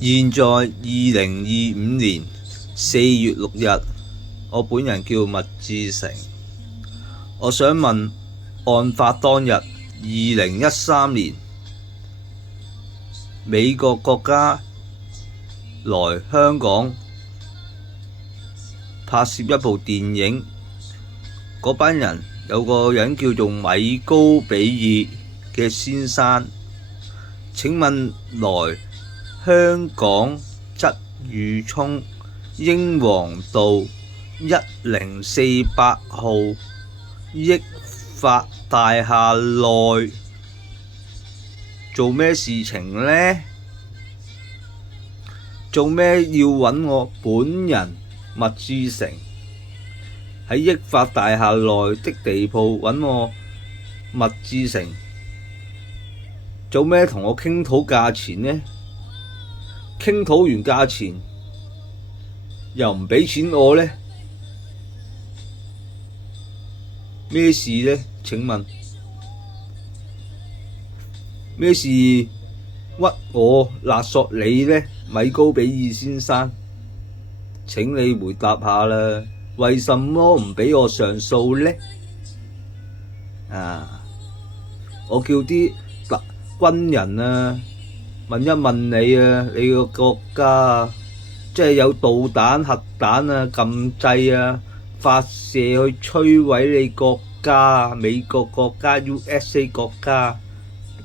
現在2025年4月6日，我本人叫麥志成。我想問，案發當日2013年，美國國家來香港拍攝一部電影，嗰班人有個人叫做米高比爾嘅先生。請問來香港鰂魚涌英皇道1048號益發大廈內做咩事情呢？做咩要揾我本人麥志成喺益發大廈內的地鋪揾我麥志成？做咩同我傾討價錢呢？傾討完價錢又唔俾錢我呢？咩事呢？請問咩事屈我勒索你呢？米高比爾先生，請你回答下啦，為什麼唔俾我上訴呢？我叫啲軍人啊，問一問你啊，你個國家即係有導彈、核彈啊、撳掣啊，發射去摧毀你國家，美國國家 USA 國家，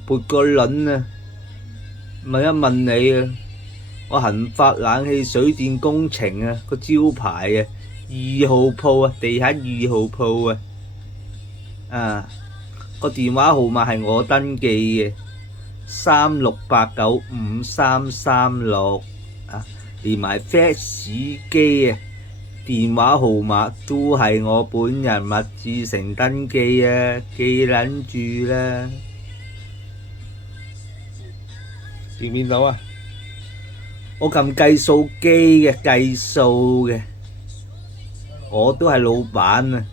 撥個輪啊！問一問你啊，我恒發冷氣水電工程啊，個招牌啊，2號鋪啊，地下2號鋪啊，個電話號碼係我登記嘅。36895336連埋 fax 機啊，電話號碼都係我本人麥志成登記啊，記撚住啦。見唔見到啊？我撳計數機嘅，計數嘅，我都係老闆啊，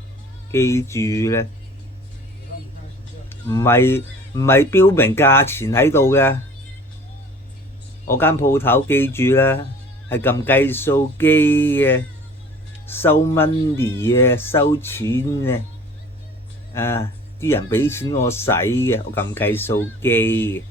記住啦。唔係標明價錢喺度嘅，我間鋪頭記住啦，係撳計數機嘅，收 money 啊，收錢啊，啲人俾錢我使嘅，我撳計數機嘅。